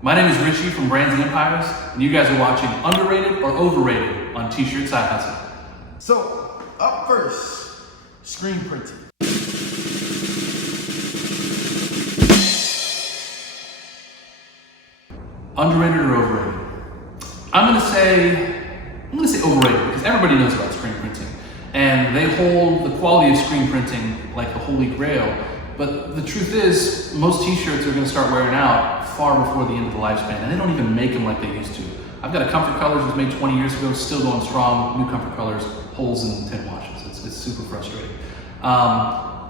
My name is Richie from Brands and Empires, and you guys are watching Underrated or Overrated on T-Shirt Side Hustle. So, up first, screen printing. Underrated or overrated? I'm gonna say overrated because everybody knows about screen printing, and they hold the quality of screen printing like the holy grail. But the truth is, most T-shirts are gonna start wearing out far before the end of the lifespan, and they don't even make them like they used to. I've got a Comfort Colors that was made 20 years ago, still going strong. New Comfort Colors, holes in 10 washes. It's super frustrating.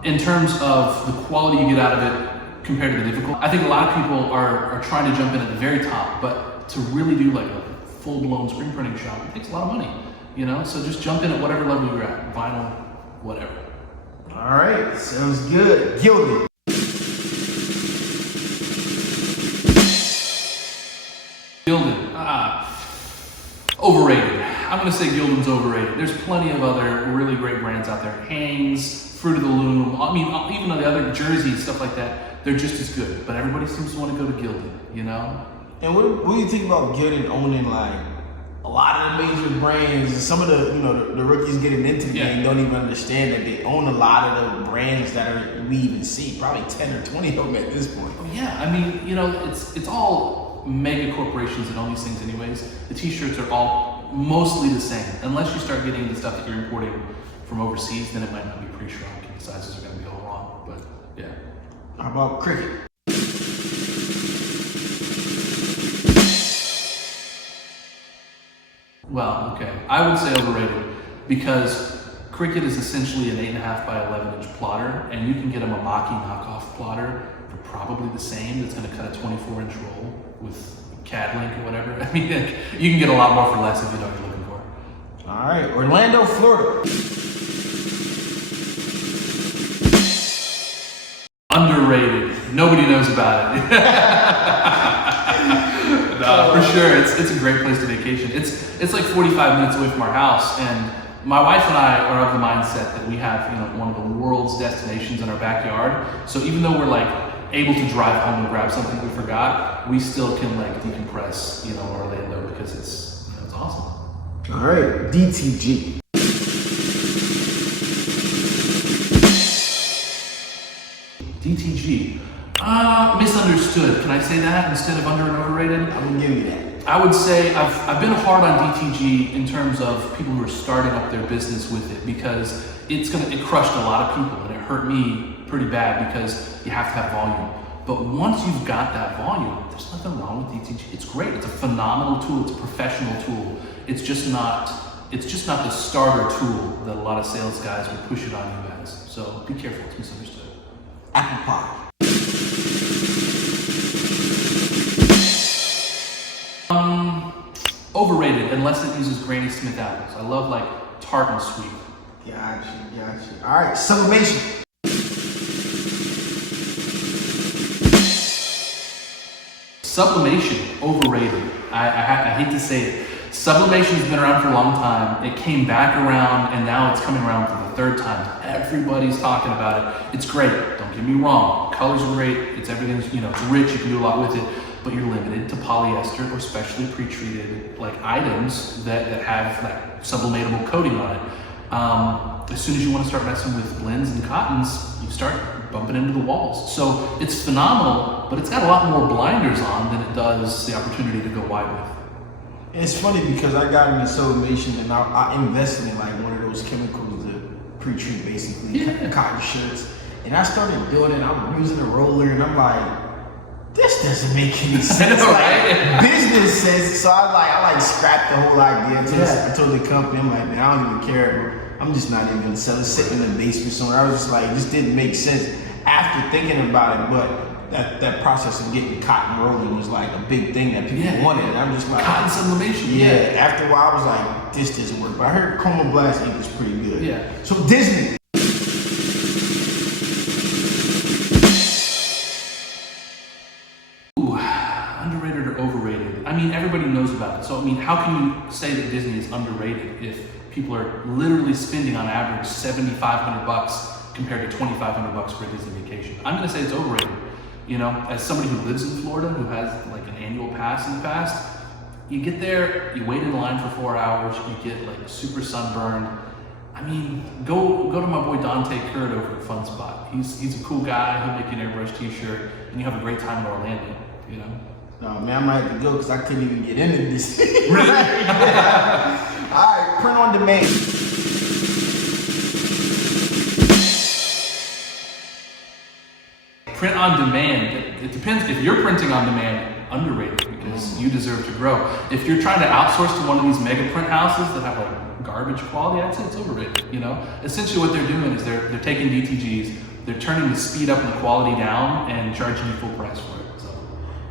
In terms of the quality you get out of it compared to the difficult, I think a lot of people are trying to jump in at the very top, but to really do like a full-blown screen printing shop, it takes a lot of money, you know? So just jump in at whatever level you're at, vinyl, whatever. All right, sounds good. Gilded. Gildan, overrated. I'm gonna say Gildan's overrated. There's plenty of other really great brands out there. Hanes, Fruit of the Loom, I mean, even the other jerseys, stuff like that, they're just as good. But everybody seems to want to go to Gildan, you know? And what do you think about Gildan owning like a lot of the major brands? And some of the rookies getting into the game don't even understand that they own a lot of the brands that we even see. Probably 10 or 20 of them at this point. Oh yeah, I mean, it's all mega corporations that own these things anyways. The T-shirts are all mostly the same. Unless you start getting the stuff that you're importing from overseas, then it might not be pre-shrunk and the sizes are gonna be all wrong, but yeah. How about Cricket? Well, okay, I would say overrated because Cricut is essentially an 8.5 by 11 inch plotter, and you can get a Mamaki knockoff plotter for probably the same. That's going to cut a 24 inch roll with CAD link or whatever. I mean, you can get a lot more for less if you know what you're looking for. All right, Orlando, Florida. Underrated. Nobody knows about it. For sure, it's a great place to vacation. It's like 45 minutes away from our house, and my wife and I are of the mindset that we have one of the world's destinations in our backyard. So even though we're like able to drive home and grab something we forgot, we still can like decompress Orlando because it's awesome. All right, DTG. DTG. Misunderstood. Can I say that instead of under and overrated? I'm gonna give you that. I would say I've been hard on DTG in terms of people who are starting up their business with it because it crushed a lot of people and it hurt me pretty bad because you have to have volume. But once you've got that volume, there's nothing wrong with DTG. It's great. It's a phenomenal tool. It's a professional tool. It's just not the starter tool that a lot of sales guys would push it on you guys. So be careful. It's misunderstood. Apple pie. Overrated unless it uses Granny Smith apples. I love like tart and sweet. Gotcha. All right, Sublimation. Sublimation, overrated. I hate to say it. Sublimation has been around for a long time. It came back around and now it's coming around for the third time. Everybody's talking about it. It's great, don't get me wrong. Colors are great, it's everything's, it's rich, you can do a lot with it, but you're limited to polyester or specially pre-treated like items that have that sublimatable coating on it. As soon as you want to start messing with blends and cottons, you start bumping into the walls. So it's phenomenal, but it's got a lot more blinders on than it does the opportunity to go wide with. And it's funny because I got into sublimation and I invested in like one of those chemicals to pre-treat basically cotton shirts. And I started doing it, I'm using a roller and I'm like, this doesn't make any sense. Like, business sense. So I scrapped the whole idea. I told the company, I'm like, man, I don't even care. I'm just not even gonna sell it, sitting in the basement somewhere. I was just like, it just didn't make sense after thinking about it. But that process of getting cotton rolling was like a big thing that people wanted. And I'm just like, cotton sublimation. Yeah. After a while, I was like, this doesn't work. But I heard Chroma Blast ink is pretty good. Yeah. So Disney. Underrated or overrated? I mean, everybody knows about it. So, I mean, how can you say that Disney is underrated if people are literally spending on average $7,500 compared to $2,500 for a Disney vacation? I'm going to say it's overrated. You know, as somebody who lives in Florida, who has like an annual pass in the past, you get there, you wait in line for 4 hours, you get like super sunburned. I mean, go to my boy Dante Curd over at Fun Spot. He's a cool guy. He'll make you an airbrush t-shirt, and you have a great time in Orlando. You know. No, man, I might have to go because I couldn't even get into this. Really? Yeah. All right, print on demand. Print on demand. It depends. If you're printing on demand, underrated because you deserve to grow. If you're trying to outsource to one of these mega print houses that have like garbage quality, I'd say it's overrated. You know, essentially what they're doing is they're taking DTGs, they're turning the speed up and the quality down, and charging you full price for it. So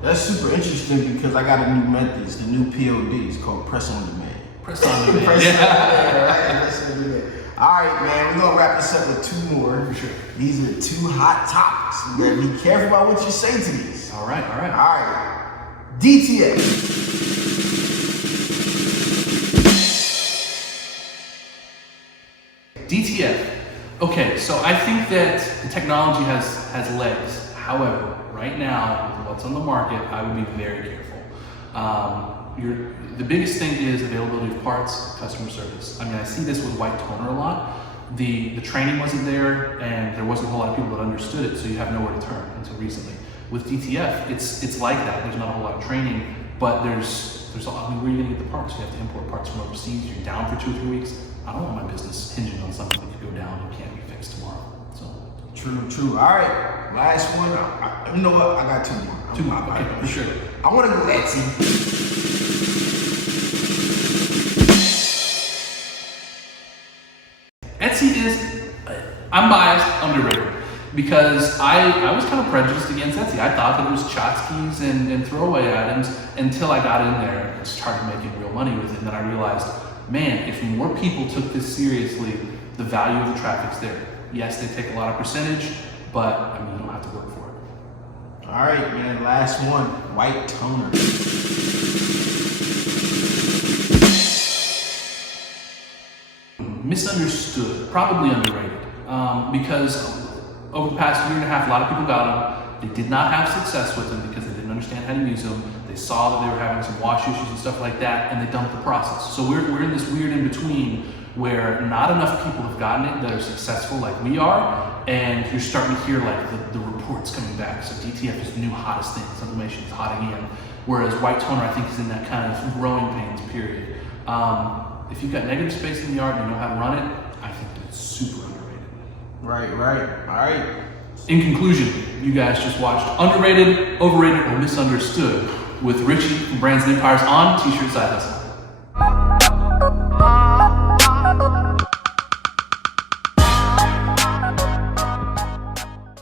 that's super interesting because I got a new method, the new POD. It's called press on demand. Press on demand. Press on demand, right? Press on demand. All right, man, we're gonna wrap this up with 2 more. For sure. These are 2 hot topics. You gotta be careful about what you say to these. All right. All right. DTF. DTF. Okay, so I think that the technology has legs. However, right now, with what's on the market, I would be very careful. The biggest thing is availability of parts, customer service. I mean, I see this with white toner a lot. The training wasn't there, and there wasn't a whole lot of people that understood it, so you have nowhere to turn until recently. With DTF, it's like that. There's not a whole lot of training, but there's I mean, where are you gonna get the parts? You have to import parts from overseas. You're down for 2 or 3 weeks. I don't want my business hinging on something that could go down and can't be fixed tomorrow. So True. All right, last one. You know what? I got 2 more. 2 more. Okay, for sure. I want to go Etsy. Etsy is, I'm biased, underrated. Because I was kind of prejudiced against Etsy. I thought that it was tchotchkes and throwaway items until I got in there and started making real money with it. And then I realized, man, if more people took this seriously, the value of the traffic's there. Yes, they take a lot of percentage, but I mean, you don't have to work for it. All right, man, last one, white toner. Misunderstood, probably underrated, because over the past 1.5 years, a lot of people got them. They did not have success with them because they didn't understand how to use them. They saw that they were having some wash issues and stuff like that, and they dumped the process. So we're in this weird in-between where not enough people have gotten it that are successful like we are, and you're starting to hear like the reports coming back. So DTF is the new hottest thing. Sublimation is hot again. Whereas white toner, I think, is in that kind of growing pains period. If you've got negative space in the yard and you know how to run it, I think that it's super underrated. Right. All right. In conclusion, you guys just watched Underrated, Overrated, or Misunderstood with Richie from Brands and Empires on T-Shirt Side Hustle.